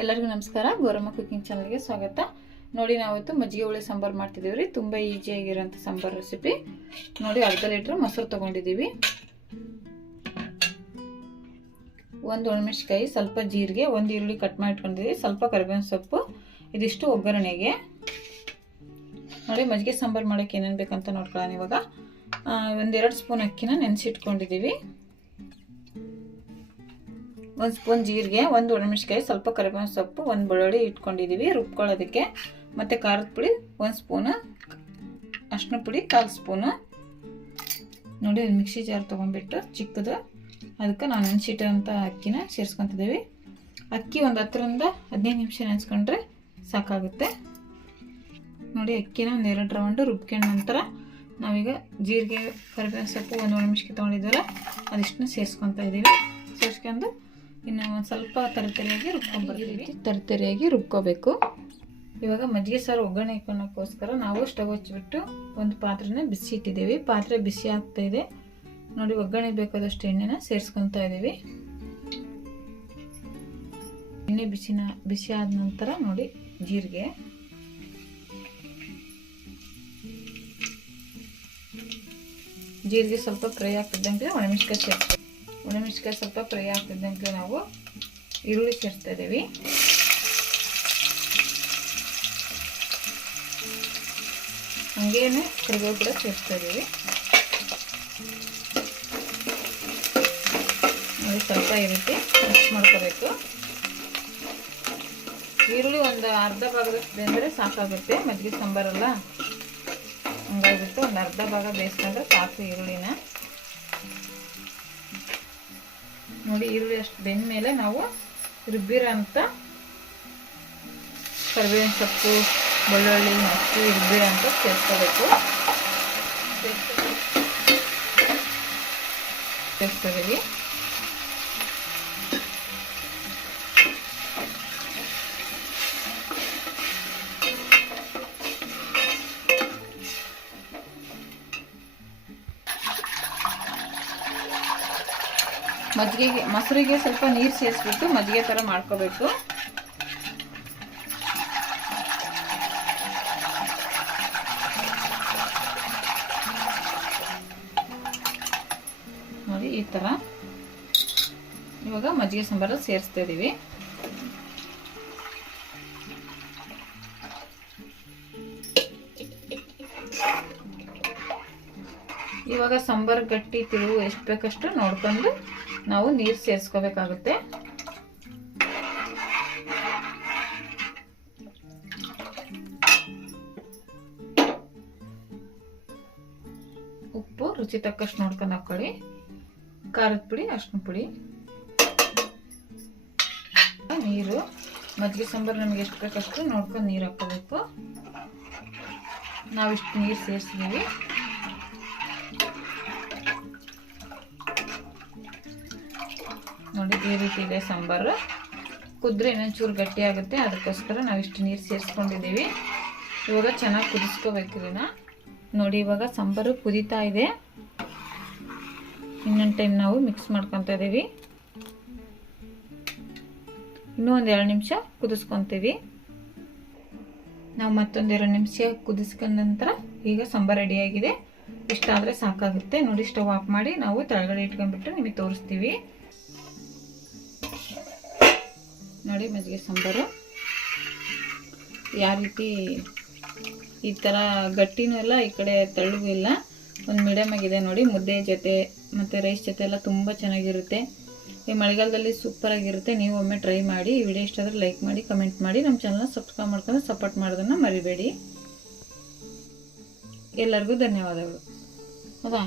ಎಲ್ಲರಿಗೂ ನಮಸ್ಕಾರ. ಗೌರಮ್ಮ ಕುಕಿಂಗ್ ಚಾನಲ್ಗೆ ಸ್ವಾಗತ. ನೋಡಿ ನಾವತ್ತು ಮಜ್ಜಿಗೆ ಹುಳಿ ಸಾಂಬಾರು ಮಾಡ್ತಿದ್ದೀವಿ ರೀ ತುಂಬ ಈಸಿಯಾಗಿರೋಂಥ ಸಾಂಬಾರು ರೆಸಿಪಿ ನೋಡಿ, ಅರ್ಧ ಲೀಟ್ರ್ ಮೊಸರು ತೊಗೊಂಡಿದ್ದೀವಿ. ಒಂದು ಒಣಮೆಣ್ಸಿಕಾಯಿ ಸ್ವಲ್ಪ ಜೀರಿಗೆ, ಒಂದು ಈರುಳ್ಳಿ ಕಟ್ ಮಾಡಿ ಇಟ್ಕೊಂಡಿದ್ದೀವಿ ಸ್ವಲ್ಪ ಕರಿಬೇವಿನ ಸೊಪ್ಪು, ಇದಿಷ್ಟು ಒಗ್ಗರಣೆಗೆ. ನೋಡಿ, ಮಜ್ಜಿಗೆ ಸಾಂಬಾರು ಮಾಡೋಕ್ಕೆ ಏನೇನು ಬೇಕಂತ ನೋಡ್ಕೊಳ್ಳೋಣ ಇವಾಗ. ಒಂದೆರಡು ಸ್ಪೂನ್ ಅಕ್ಕಿನ ನೆನೆಸಿಟ್ಕೊಂಡಿದ್ದೀವಿ. ಒಂದು ಸ್ಪೂನ್ ಜೀರಿಗೆ, ಒಂದು ಒಣಮೆಣಸಿಕಾಯಿ ಸ್ವಲ್ಪ ಕರಿಬೇವಿನ ಸೊಪ್ಪು, ಒಂದು ಬೆಳ್ಳುಳ್ಳಿ ಇಟ್ಕೊಂಡಿದ್ದೀವಿ ರುಬ್ಕೊಳ್ಳೋದಕ್ಕೆ. ಮತ್ತು ಖಾರದ ಪುಡಿ ಒಂದು ಸ್ಪೂನು, ಅರ್ಶಿನ ಪುಡಿ ಕಾಲು ಸ್ಪೂನು. ನೋಡಿ, ಒಂದು ಮಿಕ್ಸಿ ಜಾರ್ ತೊಗೊಂಡ್ಬಿಟ್ಟು ಚಿಕ್ಕದು. ಅದಕ್ಕೆ ನಾವು ಅಂತ ಅಕ್ಕಿನ ಸೇರಿಸ್ಕೊತಿದ್ದೀವಿ ಅಕ್ಕಿ ಒಂದು ಹತ್ತರಿಂದ ಹದಿನೈದು ನಿಮಿಷ ನೆನೆಸ್ಕೊಂಡ್ರೆ ಸಾಕಾಗುತ್ತೆ. ನೋಡಿ, ಅಕ್ಕಿನ ಒಂದು ಎರಡು ರೌಂಡು ರುಬ್ಕೊಂಡ ನಂತರ ನಾವೀಗ ಜೀರಿಗೆ, ಕರಿಬೇವಿನ ಸೊಪ್ಪು, ಒಂದು ಒಣಮೆಣ್ಸಿಕಾಯಿ ತೊಗೊಂಡಿದ್ದೀವಲ್ಲ ಅದಿಷ್ಟನ್ನ ಸೇರಿಸ್ಕೊತಾ ಇದ್ದೀವಿ ಸೇರಿಸ್ಕೊಂಡು ಇನ್ನು ಒಂದು ಸ್ವಲ್ಪ ತರತರಿಯಾಗಿ ರುಬ್ಕೊಂಡ್ಬರ್ತೀವಿ ತರತರಿಯಾಗಿ ರುಬ್ಕೋಬೇಕು. ಇವಾಗ ಮಜ್ಜಿಗೆ ಸಾರು ಒಗ್ಗರಣೆ ಇಕ್ಕೋಣಕ್ಕೋಸ್ಕರ ನಾವು ಸ್ಟವ್ ಹಚ್ಚಿಬಿಟ್ಟು ಒಂದು ಪಾತ್ರೆನ ಬಿಸಿ ಇಟ್ಟಿದ್ದೀವಿ. ಪಾತ್ರೆ ಬಿಸಿ ಆಗ್ತಾ ಇದೆ. ನೋಡಿ ಒಗ್ಗರಣೆ ಬೇಕಾದಷ್ಟು ಎಣ್ಣೆನ ಸೇರಿಸ್ಕೊತಾ ಇದ್ದೀವಿ. ಎಣ್ಣೆ ಬಿಸಿನ ಬಿಸಿ ಆದ ನಂತರ ನೋಡಿ ಜೀರಿಗೆ. ಜೀರಿಗೆ ಸ್ವಲ್ಪ ಫ್ರೈ ಆಗ್ತಿದ್ದಂಗೆ ಒಣಮೆಣ್ಸಿಕಾಯಿ ಸೇರಿಸ್ತೀವಿ ಒಣಮೆಣ್ಸಿಕಾಯಿ ಸ್ವಲ್ಪ ಫ್ರೈ ಆಗ್ತಿದ್ದಂಗೆ ನಾವು ಈರುಳ್ಳಿ ಸೇರಿಸ್ತಾ ಇದ್ದೀವಿ ಹಂಗೇನೆ ಕರಿಬೇವು ಕೂಡ ಸೇರಿಸ್ತಾ ಇದ್ದೀವಿ ಅದು ಸ್ವಲ್ಪ ಈ ರೀತಿ ಮಿಕ್ಸ್ ಮಾಡ್ಕೋಬೇಕು. ಈರುಳ್ಳಿ ಒಂದು ಅರ್ಧ ಭಾಗದಷ್ಟು ಅಂದರೆ ಸಾಕಾಗುತ್ತೆ, ಮಜ್ಜಿಗೆ ಸಾಂಬಾರಲ್ಲ ಹಂಗಾಗಿಬಿಟ್ಟು ಒಂದು ಅರ್ಧ ಭಾಗ ಬೇಯಿಸ್ಕೊಂಡ್ರೆ ಸಾಕು ಈರುಳ್ಳಿನ. ನೋಡಿ, ಈರುಳ್ಳಿ ಅಷ್ಟು ಬೆಂದ ಮೇಲೆ ನಾವು ರುಬ್ಬಿರೋ ಅಂತ ಕರಿಬೇವಿನ ಸೊಪ್ಪು, ಬೆಳ್ಳುಳ್ಳಿ ಮತ್ತು ರುಬ್ಬಿರೋ ಅಂತ ಸೇರಿಸ್ಕೋಬೇಕು. ಸೇರಿಸ್ಕೋತೀವಿ. ಮಜ್ಜಿಗೆಗೆ ಮೊಸರಿಗೆ ಸ್ವಲ್ಪ ನೀರು ಸೇರಿಸ್ಬಿಟ್ಟು ಮಜ್ಜಿಗೆ ಥರ ಮಾಡ್ಕೋಬೇಕು. ನೋಡಿ, ಈ ಥರ ಇವಾಗ ಮಜ್ಜಿಗೆ ಸಾಂಬಾರು ಸೇರಿಸ್ತಾ ಇದ್ದೀವಿ ಇವಾಗ ಸಾಂಬಾರು ಗಟ್ಟಿ ತಿರುವು ಎಷ್ಟು ಬೇಕಷ್ಟು ನೋಡ್ಕೊಂಡು ನಾವು ನೀರು ಸೇರಿಸ್ಕೋಬೇಕಾಗುತ್ತೆ. ಉಪ್ಪು, ರುಚಿ ತಕ್ಕಷ್ಟು ನೋಡ್ಕೊಂಡು ಹಾಕೊಳ್ಳಿ. ಖಾರದ ಪುಡಿ, ಅರ್ಶಿನ ಪುಡಿ. ನೀರು. ಮಜ್ಜಿಗೆ ಸಾಂಬಾರು ನಮ್ಗೆ ಎಷ್ಟು ಬೇಕಷ್ಟು ನೋಡ್ಕೊಂಡು ನೀರು ಹಾಕೋಬೇಕು ನಾವಿಷ್ಟು ನೀರು ಸೇರಿಸಿದ್ದೀವಿ ನೋಡಿ ಈ ರೀತಿ ಇದೆ ಸಾಂಬಾರು. ಕುದ್ರೆ ಇನ್ನೊಂಚೂರು ಗಟ್ಟಿ ಆಗುತ್ತೆ ಅದಕ್ಕೋಸ್ಕರ ನಾವು ಇಷ್ಟು ನೀರು ಸೇರಿಸ್ಕೊಂಡಿದ್ದೀವಿ. ಇವಾಗ ಚೆನ್ನಾಗಿ ಕುದಿಸ್ಕೋಬೇಕು ಇದನ್ನು. ನೋಡಿ ಇವಾಗ ಸಾಂಬಾರು ಕುದೀತಾ ಇದೆ. ಇನ್ನೊಂದು ಟೈಮ್ ನಾವು ಮಿಕ್ಸ್ ಮಾಡ್ಕೊತಾ ಇದ್ದೀವಿ ಇನ್ನೂ ಒಂದು ಎರಡು ನಿಮಿಷ ಕುದಿಸ್ಕೊತೀವಿ. ನಾವು ಮತ್ತೊಂದು ಎರಡು ನಿಮಿಷ ಕುದಿಸ್ಕೊಂಡ ನಂತರ ಈಗ ಸಾಂಬಾರು ರೆಡಿಯಾಗಿದೆ ಇಷ್ಟಾದರೆ ಸಾಕಾಗುತ್ತೆ. ನೋಡಿ ಸ್ಟವ್ ಆಫ್ ಮಾಡಿ ನಾವು ತಳಗಡೆ ಇಟ್ಕೊಂಡ್ಬಿಟ್ಟು ನಿಮಗೆ ತೋರಿಸ್ತೀವಿ. ನೋಡಿ, ಮಜ್ಜಿಗೆ ಸಾಂಬಾರು. ಯಾವ ರೀತಿ ಈ ಥರ ಗಟ್ಟಿನೂ ಇಲ್ಲ, ಈ ಕಡೆ ತೆಳ್ಳಗೂ ಇಲ್ಲ. ಒಂದು ಮೀಡಿಯಮ್ ಆಗಿದೆ ನೋಡಿ, ಮುದ್ದೆ ಜೊತೆ ಮತ್ತು ರೈಸ್ ಜೊತೆ ಎಲ್ಲ ತುಂಬ ಚೆನ್ನಾಗಿರುತ್ತೆ. ಈ ಮಳೆಗಾಲದಲ್ಲಿ ಸೂಪರಾಗಿರುತ್ತೆ ನೀವು ಒಮ್ಮೆ ಟ್ರೈ ಮಾಡಿ, ಈ ವಿಡಿಯೋ ಇಷ್ಟ ಆದರೆ ಲೈಕ್ ಮಾಡಿ ಕಮೆಂಟ್ ಮಾಡಿ. ನಮ್ಮ ಚಾನಲ್ನ ಸಬ್ಸ್ಕ್ರೈಬ್ ಮಾಡ್ಕೊಂಡು ಸಪೋರ್ಟ್ ಮಾಡೋದನ್ನು ಮರಿಬೇಡಿ. ಎಲ್ಲರಿಗೂ ಧನ್ಯವಾದಗಳು. ಹೌದಾ?